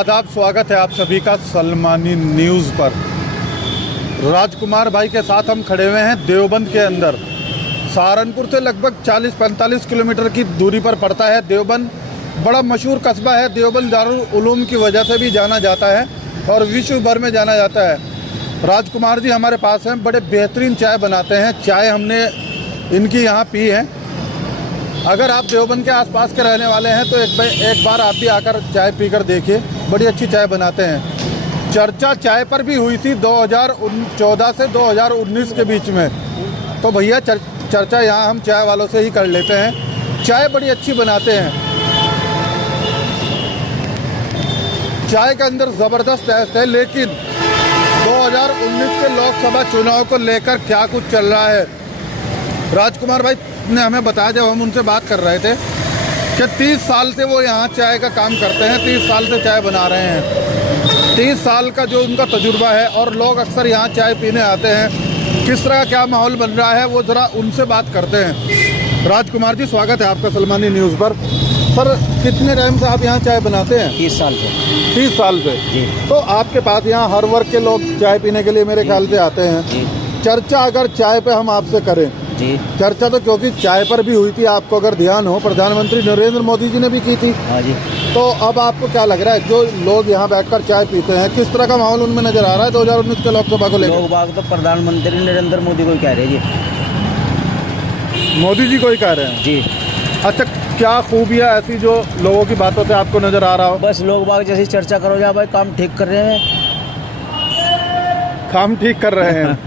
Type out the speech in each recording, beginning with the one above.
आदाब, स्वागत है आप सभी का सलमानी न्यूज़ पर। राजकुमार भाई के साथ हम खड़े हुए हैं देवबंद के अंदर। सहारनपुर से लगभग 40-45 किलोमीटर की दूरी पर पड़ता है देवबंद। बड़ा मशहूर कस्बा है। देवबंद दारुल उलूम की वजह से भी जाना जाता है और विश्व भर में जाना जाता है। राजकुमार जी हमारे पास हैं, बड़े बेहतरीन चाय बनाते हैं। चाय हमने इनकी यहाँ पी है। अगर आप देवबंद के आसपास के रहने वाले हैं तो एक बार आप भी आकर चाय पीकर देखिए, बड़ी अच्छी चाय बनाते हैं। चर्चा चाय पर भी हुई थी 2014 से 2019 के बीच में, तो भैया चर्चा यहाँ हम चाय वालों से ही कर लेते हैं। चाय बड़ी अच्छी बनाते हैं। चाय के अंदर ज़बरदस्त टेस्ट है, लेकिन 2019 के लोकसभा चुनाव को लेकर क्या कुछ चल रहा है। राजकुमार भाई ने हमें बताया, जब हम उनसे बात कर रहे थे, कि 30 साल से वो यहाँ चाय का काम करते हैं, 30 साल से चाय बना रहे हैं। 30 साल का जो उनका तजुर्बा है, और लोग अक्सर यहाँ चाय पीने आते हैं। किस तरह क्या माहौल बन रहा है वो ज़रा उनसे बात करते हैं। राजकुमार जी, स्वागत है आपका सलमानी न्यूज़ पर। सर, कितने टाइम से आप यहाँ चाय बनाते हैं? 30 साल से। 30 साल से जी। तो आपके पास यहाँ हर वर्ग के लोग चाय पीने के लिए मेरे ख्याल से आते हैं जी। चर्चा अगर चाय पे हम आपसे करें जी। चर्चा, तो क्योंकि चाय पर भी हुई थी, आपको अगर ध्यान हो, प्रधानमंत्री नरेंद्र मोदी जी ने भी की थी। हाँ जी। तो अब आपको क्या लग रहा है, जो लोग यहाँ बैठकर चाय पीते हैं, किस तरह का माहौल उनमें नजर आ रहा है 2019 के लोकसभा को लेकर? लोग बाग तो प्रधानमंत्री नरेंद्र मोदी को ही कह रहे हैं जी। मोदी जी को ही कह रहे हैं जी। अच्छा, क्या खूबियाँ ऐसी जो लोगों की बातों से आपको नजर आ रहा हो? बस लोग बाग जैसी चर्चा करो, जा भाई काम ठीक कर रहे हैं। काम ठीक कर रहे हैं।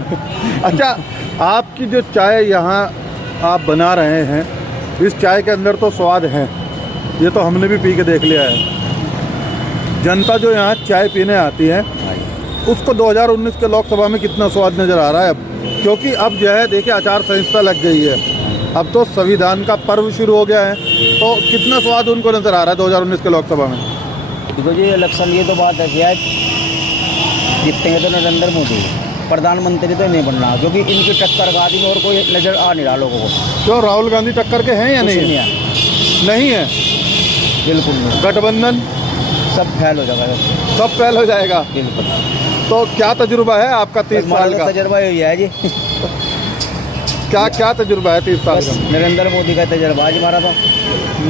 अच्छा, आपकी जो चाय यहाँ आप बना रहे हैं, इस चाय के अंदर तो स्वाद है, ये तो हमने भी पी के देख लिया है। जनता जो यहाँ चाय पीने आती है, उसको 2019 के लोकसभा में कितना स्वाद नज़र आ रहा है अब? क्योंकि अब जो है, देखिए, आचार संहिता लग गई है, अब तो संविधान का पर्व शुरू हो गया है, तो कितना स्वाद उनको नज़र आ रहा है 2019 के लोकसभा में? देखो जी, इलेक्शन ये तो बात है कि यार जीतेंगे तो नरेंद्र मोदी, प्रधानमंत्री तो नहीं बनना, क्योंकि इनकी टक्कर गादी में और कोई नज़र आ नहीं रहा लोगों को। क्यों, राहुल गांधी टक्कर के हैं या नहीं है? नहीं है, बिल्कुल नहीं। गठबंधन सब फैल हो जाएगा, सब फेल हो जाएगा। बिल्कुल। तो क्या तजुर्बा है आपका 30 साल का? तजर्बा यही है जी। क्या तजुर्बा है 30 साल बस का? नरेंद्र मोदी का तजर्बा आज हमारा, तो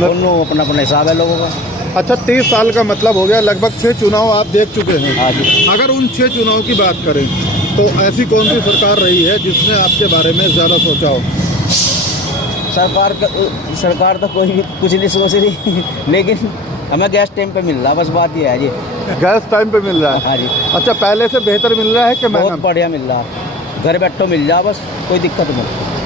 दोनों अपना अपना हिसाब है लोगों का। अच्छा, 30 साल का मतलब हो गया, लगभग 6 चुनाव आप देख चुके हैं। हाँ जी। अगर उन 6 चुनाव की बात करें तो ऐसी कौन सी सरकार रही है जिसने आपके बारे में ज़्यादा सोचा हो? सरकार तो कोई भी कुछ नहीं सोच रही, लेकिन हमें गैस टाइम पे मिल रहा, बस बात ये है जी। गैस टाइम पे मिल रहा है? हाँ जी। अच्छा, पहले से बेहतर मिल रहा है कि महंगा? बहुत बढ़िया मिल रहा, घर बैठो मिल जा, बस कोई दिक्कत नहीं।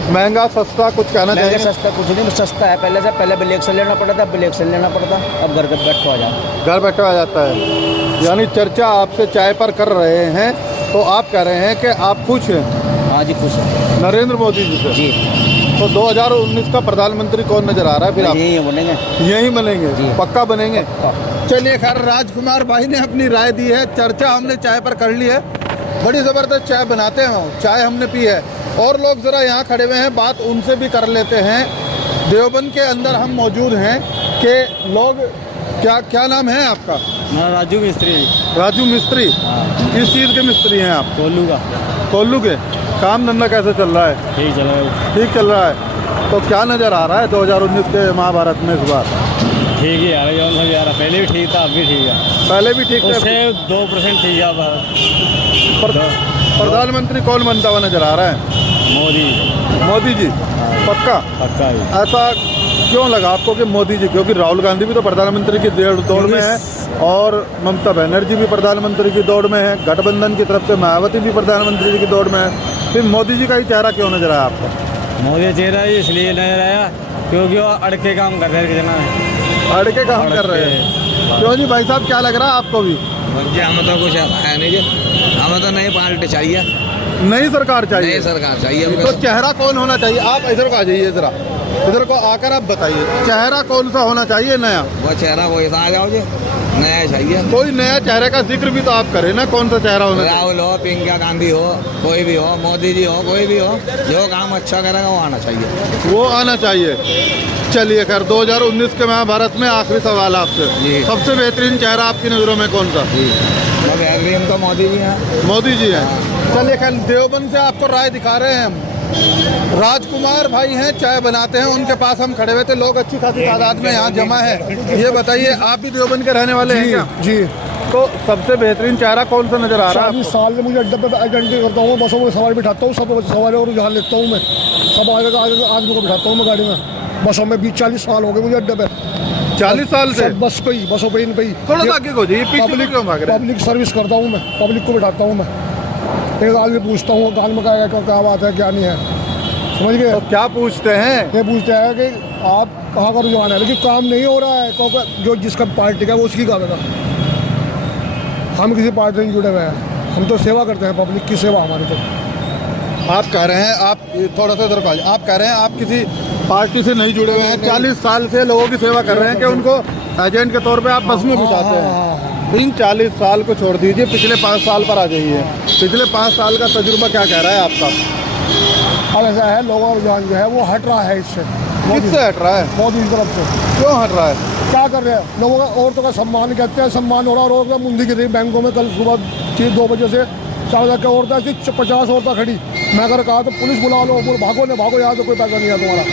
महंगा सस्ता कुछ कहना महंगा चाहिए? सस्ता कुछ नहीं, सस्ता है। पहले ब्लैक से लेना पड़ता था, ब्लैक से लेना पड़ता, अब घर बैठो आ जाओ। घर बैठे आ जाता है। यानी चर्चा आपसे चाय पर कर रहे हैं, तो आप कह रहे हैं कि आप खुश हैं? हाँ जी, खुश है नरेंद्र मोदी जी से? जी। तो 2019 का प्रधानमंत्री कौन नजर आ रहा है फिर? आप यही बनेंगे। यही बनेंगे? जी। पक्का बनेंगे? पक्का। चलिए, खैर, राजकुमार भाई ने अपनी राय दी है। चर्चा हमने चाय पर कर ली है, बड़ी ज़बरदस्त चाय बनाते हैं वो, चाय हमने पी है। और लोग ज़रा यहाँ खड़े हुए हैं, बात उनसे भी कर लेते हैं। देवबंद के अंदर हम मौजूद हैं कि लोग, क्या नाम है आपका? राजू मिस्त्री। राजू मिस्त्री? हाँ। किस चीज़ के मिस्त्री हैं आप? कोल्लू का। कोल्लू के? काम धंधा कैसे चल रहा है? ठीक चल रहा है। ठीक चल रहा है। तो क्या नज़र आ रहा है 2019 के महाभारत में इस बार? ठीक ही आ रहा है, सब आ रहा। पहले भी ठीक था, अब भी ठीक है। पहले भी ठीक उससे है? 2% ठीक है। प्रधानमंत्री कौन बनता हुआ नजर आ रहा है? मोदी जी? पक्का? पक्का ही। ऐसा क्यों लगा आपको कि मोदी जी? क्योंकि राहुल गांधी भी तो प्रधानमंत्री की दौड़ में है, और ममता बनर्जी भी प्रधानमंत्री की दौड़ में है, गठबंधन की तरफ से मायावती भी प्रधानमंत्री की दौड़ में है, फिर मोदी जी का ही चेहरा क्यों नजर आया आपको? मोदी चेहरा इसलिए नजर आया क्योंकि वो अड़के काम कर रहे हैं। कितना है अड़के काम कर रहे हैं? क्यों जी भाई साहब, क्या लग रहा है आपको भी? हमें तो कुछ है नहीं जी, हमें तो नई पार्टी चाहिए, नई सरकार चाहिए? नई सरकार चाहिए। तो चेहरा कौन होना चाहिए? आप इधर को आ जाइए ज़रा। इधर को आकर आप बताइए, चेहरा कौन सा होना चाहिए नया? वो चेहरा वही सा आ जाओ जी, नया चाहिए। कोई नया चेहरे का जिक्र भी तो आप करें ना, कौन सा चेहरा होना चाहिए? राहुल हो, प्रियंका गांधी हो, कोई भी हो, मोदी जी हो, कोई भी हो, जो काम अच्छा करेगा वो आना चाहिए। वो आना चाहिए। चलिए खैर, 2019 के महाभारत में आखिरी सवाल आपसे, जी। सबसे बेहतरीन चेहरा आपकी नज़रों में कौन सा? जी, तो बेहतरीन तो मोदी जी हैं। मोदी जी हैं। चलिए खैर, देवबंद से आपको राय दिखा रहे हैं हम। राजकुमार भाई हैं, चाय बनाते हैं, उनके पास हम खड़े हुए थे, लोग अच्छी खासी तादाद में यहाँ जमा है। ये बताइए, आप भी देवबंद के रहने वाले हैं क्या? जी। तो सबसे बेहतरीन चेहरा कौन सा नजर आ रहा है? 40 साल से मुझे अड्डे पे आइडेंटिटी करता हूँ, बसों में सवारी बिठाता हूँ, सब सवारियों को जहाँ लेता हूँ मैं, सब आदमी को बिठाता हूँ मैं गाड़ी में, बसों में। 20-40 साल हो गए मुझे अड्डे पे। 40 साल से सब बस पे ही, बसों पे इन पे ही। थोड़ा सा आगे को जी, पीछे क्यों भाग रहे हैं? पब्लिक सर्विस करता हूँ मैं, पब्लिक को बिठाता हूँ मैं। एक आदमी पूछता हूँ कान में क्या बात है क्या नहीं है, समझ गए? तो क्या पूछते हैं? ये पूछते हैं कि आप कहाँ का रुझान है, लेकिन काम नहीं हो रहा है, क्योंकि जो जिसका पार्टी का वो उसकी काम है। हम किसी पार्टी में जुड़े हुए हैं, हम तो सेवा करते हैं, पब्लिक की सेवा हमारी। तो आप कह रहे हैं, आप थोड़ा सा इधर को आइए, आप कह रहे हैं आप किसी पार्टी से नहीं जुड़े हुए हैं, 40 साल से लोगों की सेवा कर रहे हैं कि उनको एजेंट के तौर पे आप बस में बिठाते हैं। इन 40 साल को छोड़ दीजिए, पिछले 5 साल पर आ जाइए। पिछले 5 साल का तजुर्बा क्या कह रहा है आपका? अब ऐसा है, लोगों का रुझान जो है वो हट रहा है इससे। किससे हट रहा है? मोदी की तरफ से। क्यों हट रहा है? क्या कर रहे हैं लोगों का? औरतों का सम्मान कहते हैं, सम्मान हो रहा है। औरतों का मुंडी गिरी बैंकों में, कल सुबह 2 बजे से 4 बजे की औरतें थी, 50 औरतें खड़ी। मैं अगर कहा तो पुलिस बुला लो, बोल भागो ना भागो, यहाँ तो कोई पैसा नहीं है तुम्हारा।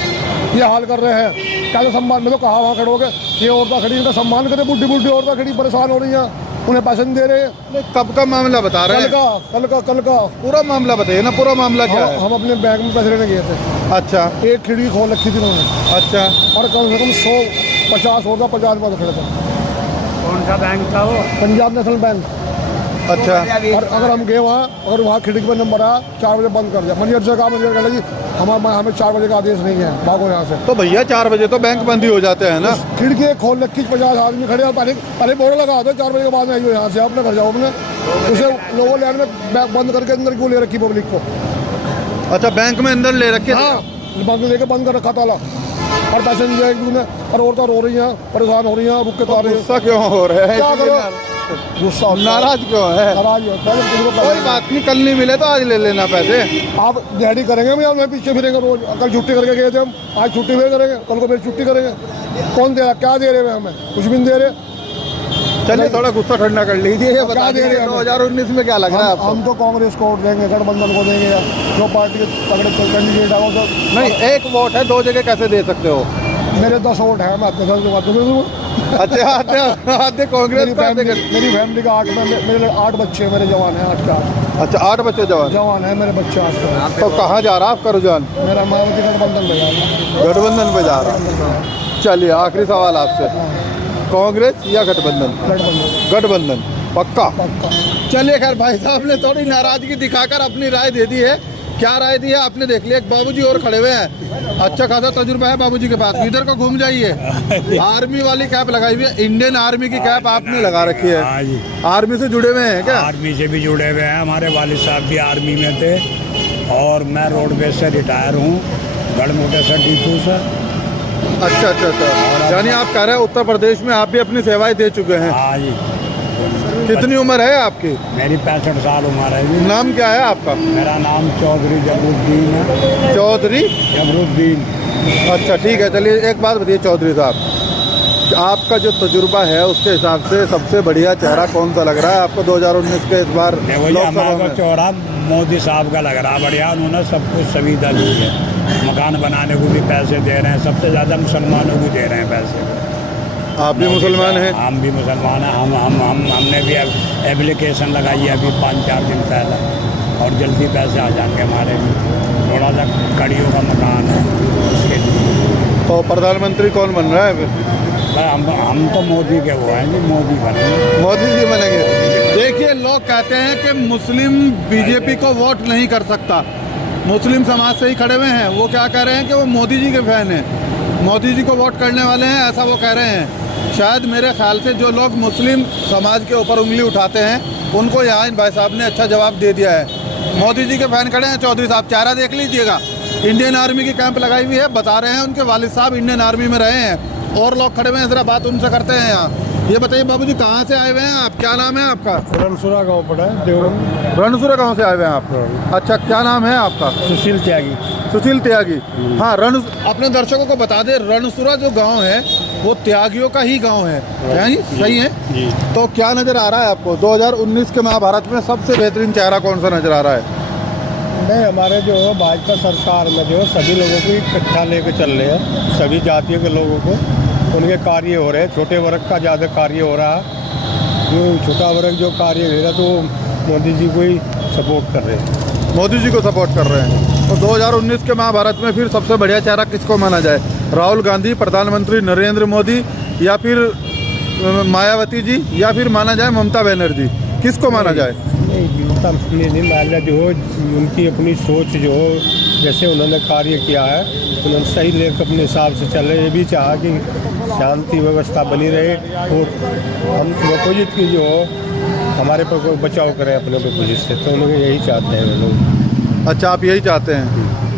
ये हाल कर रहे हैं। क्या सम्मान? मैं तो कहा वहाँ खड़ोगे, ये औरतें खड़ी, इनका सम्मान करें। बुढ़ी बुढ़ी औरतें खड़ी परेशान हो रही हैं, उन्हें पैसे नहीं दे रहे। कब का मामला बता रहे हैं? कल का पूरा मामला बताइए ना, पूरा मामला क्या है? हम अपने बैंक में पैसे लेने गए थे। अच्छा, एक खिड़की खोल रखी थी उन्होंने। अच्छा। और कम से कम 150 होगा, 50 रुपये खड़े थे। कौन सा बैंक था वो? Punjab national bank. अच्छा। और अगर हम गए वहाँ, अगर वहाँ खिड़की पर नंबर आया 4 बजे बंद कर दिया। मैनेजर से कहा, मैनेजर कह जी हमें 4 बजे का आदेश नहीं है, भागो यहाँ से। तो भैया 4 बजे तो बैंक बंद ही हो जाते हैं ना। खिड़की खोल रखी, 50 आदमी खड़े, और पहले बोर्ड लगा दो 4 बजे के बाद में आइए यहाँ से, अपने घर जाओ अपने। उसे लोगों लाइन में बंद करके अंदर क्यों ले रखी पब्लिक को? अच्छा, बैंक में अंदर ले रखे? हाँ, बंद लेके बंद कर रखा ताला, और पैसे नहीं जाए ने। और औरतें रो रही हैं, परेशान हो रही हैं, रुक के तारे। गुस्सा क्यों हो रहा है? क्या करो? गुस्सा, नाराज क्यों है? नाराज है। कोई बात नहीं, कल नहीं मिले तो आज ले लेना पैसे। आप दिहाड़ी करेंगे भैया, मैं पीछे फिरेंगे रोज। कल छुट्टी करके गए थे हम, आज छुट्टी फिर करेंगे, कल को फिर छुट्टी करेंगे। कौन दे रहा? क्या दे रहे हैं हमें? कुछ भी नहीं दे रहे। चलिए थोड़ा गुस्सा ठंडा कर लीजिए। ये बता क्या दे दीजिए रहे हैं? 2019 में क्या लग रहा है आपको? हम तो कांग्रेस को वोट देंगे, गठबंधन को देंगे, या जो पार्टी के तगड़े कैंडिडेट है वो तो। नहीं, एक वोट है, 2 जगह कैसे दे सकते हो? मेरे 10 वोट है, मैं आधे अच्छा, आधे कांग्रेस का, मेरी फैमिली का 8 मेरे 8 बच्चे, मेरे जवान हैं 8 के 8। अच्छा, 8 बच्चे जवान है मेरे बच्चे 8 के। तो कहाँ जा रहा है आपका रुझान? मेरा मायावती गठबंधन में जा रहा है। गठबंधन पे जा रहा है। चलिए आखिरी सवाल आपसे, कांग्रेस या गठबंधन? गठबंधन पक्का? चलिए खैर, भाई साहब ने थोड़ी नाराजगी दिखाकर अपनी राय दे दी है। क्या राय दी है आपने देख लिया। एक बाबूजी और खड़े हुए हैं, अच्छा खासा तजुर्बा है बाबूजी के पास। इधर को घूम जाइए, आर्मी वाली कैप लगाई हुई है, इंडियन आर्मी की कैप आपने लगा रखी है। हाँ जी, आर्मी से जुड़े हुए हैं क्या? आर्मी से भी जुड़े हुए हैं, हमारे वालिद साहब भी आर्मी में थे। और मैं रोडवेज से रिटायर हूँ, गढ़मुक्तेश्वर डिपो से। अच्छा अच्छा अच्छा, यानी आप कह रहे हैं उत्तर प्रदेश में आप भी अपनी सेवाएं दे चुके हैं। हाँ जी। कितनी उम्र है आपकी? मेरी 65 साल उम्र है जी। नाम क्या है आपका? मेरा नाम चौधरी जबरुद्दीन है। चौधरी जबरुद्दीन। अच्छा ठीक है। चलिए एक बात बताइए चौधरी साहब, आपका जो तजुर्बा है उसके हिसाब से सबसे बढ़िया चेहरा कौन सा लग रहा है आपको 2019 के इस बार लोकसभा हमारा में? चौरा मोदी साहब का लग रहा बढ़िया। उन्होंने सब कुछ सुविधा दी है, मकान बनाने को भी पैसे दे रहे हैं, सबसे ज़्यादा मुसलमानों को दे रहे हैं पैसे। आप भी मुसलमान हैं? हम भी मुसलमान हैं। हमने भी एप्लीकेशन लगाई है अभी 5-4 दिन पहले, और जल्दी पैसे आ जाएंगे हमारे भी। थोड़ा सा कड़ियों का मकान है उसके लिए। तो प्रधानमंत्री कौन बन रहा है फिर? हम तो मोदी के वो हैं जी, मोदी बनेंगे। मोदी जी बनेंगे। देखिए, लोग कहते हैं कि मुस्लिम बीजेपी को वोट नहीं कर सकता, मुस्लिम समाज से ही खड़े हुए हैं। वो क्या कह रहे हैं कि वो मोदी जी के फैन हैं, मोदी जी को वोट करने वाले हैं, ऐसा वो कह रहे हैं। शायद मेरे ख्याल से जो लोग मुस्लिम समाज के ऊपर उंगली उठाते हैं उनको यहाँ इन भाई साहब ने अच्छा जवाब दे दिया है। मोदी जी के फैन खड़े हैं। चौधरी साहब चेहरा देख लीजिएगा, इंडियन आर्मी की कैंप लगाई हुई है, बता रहे हैं उनके वालिद साहब इंडियन आर्मी में रहे हैं। और लोग खड़े हुए हैं, ज़रा बात उनसे करते हैं यहाँ। ये बताइए बाबूजी, कहाँ से आए हुए हैं आप, क्या नाम है आपका? रणसुरा गाँव पड़ा है देवबंद। रणसुरा गाँव से आए हुए हैं आप? अच्छा, क्या नाम है आपका? सुशील त्यागी। सुशील त्यागी। हाँ, अपने दर्शकों को बता दें, रणसुरा जो गांव है वो त्यागियों का ही गांव है, क्या जी? सही है जी। तो क्या नज़र आ रहा है आपको 2019 के महाभारत में सबसे बेहतरीन चेहरा कौन सा नज़र आ रहा है? नहीं, हमारे जो भाजपा सरकार में जो सभी लोगों को इकट्ठा लेके चल रहे हैं, सभी जातियों के लोगों को उनके कार्य हो रहे हैं। छोटे वर्ग का ज़्यादा कार्य हो रहा है, जो छोटा वर्ग जो कार्य हो रहा है तो मोदी जी को ही सपोर्ट कर रहे हैं। मोदी जी को सपोर्ट कर रहे हैं। तो 2019 के महाभारत में फिर सबसे बढ़िया चेहरा किसको माना जाए? राहुल गांधी, प्रधानमंत्री नरेंद्र मोदी, या फिर मायावती जी, या फिर माना जाए ममता बनर्जी? किसको माना जाए? नहीं माना जो उनकी अपनी सोच जो जैसे उन्होंने कार्य किया है, उन्होंने सही लेकर अपने हिसाब से चले। ये भी चाहा कि शांति व्यवस्था बनी रहे और हम अपोजिट की जो हमारे पर कोई बचाव करें अपने अपोजिट से, तो उन्होंने यही चाहते हैं वो लोग। अच्छा, आप यही चाहते हैं।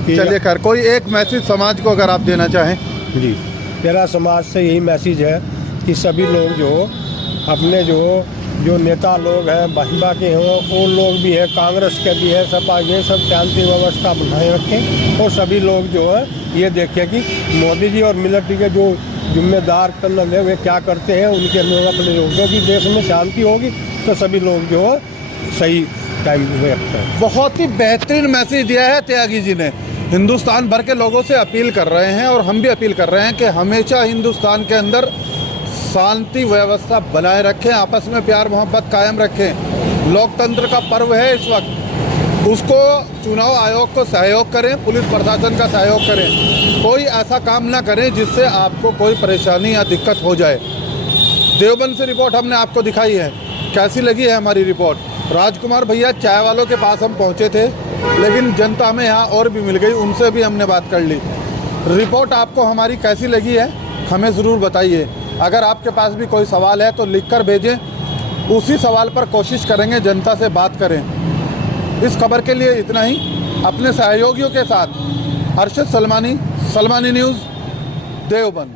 चलिए खैर, कोई एक मैसेज समाज को अगर आप देना चाहें। जी, मेरा समाज से यही मैसेज है कि सभी लोग जो अपने जो नेता लोग हैं भाजपा के हों, वो लोग भी हैं, कांग्रेस के भी हैं, सपा के, सब शांति व्यवस्था बनाए रखें। और सभी लोग जो है ये देखें कि मोदी जी और मिलिट्री के जो जिम्मेदार कर्नल है वे क्या करते हैं, उनके लोग अपने लोग, क्योंकि देश में शांति होगी तो सभी लोग जो है सही टाइम में रखते हैं। बहुत ही बेहतरीन मैसेज दिया है त्यागी जी ने। हिंदुस्तान भर के लोगों से अपील कर रहे हैं और हम भी अपील कर रहे हैं कि हमेशा हिंदुस्तान के अंदर शांति व्यवस्था बनाए रखें, आपस में प्यार मोहब्बत कायम रखें। लोकतंत्र का पर्व है इस वक्त, उसको चुनाव आयोग को सहयोग करें, पुलिस प्रशासन का सहयोग करें। कोई ऐसा काम ना करें जिससे आपको कोई परेशानी या दिक्कत हो जाए। देवबंद से रिपोर्ट हमने आपको दिखाई है। कैसी लगी है हमारी रिपोर्ट? राजकुमार भैया चाय वालों के पास हम पहुंचे थे, लेकिन जनता हमें यहाँ और भी मिल गई, उनसे भी हमने बात कर ली। रिपोर्ट आपको हमारी कैसी लगी है हमें ज़रूर बताइए। अगर आपके पास भी कोई सवाल है तो लिख कर भेजें, उसी सवाल पर कोशिश करेंगे जनता से बात करें। इस खबर के लिए इतना ही। अपने सहयोगियों के साथ अर्शद सलमानी, सलमानी न्यूज़, देवबंद।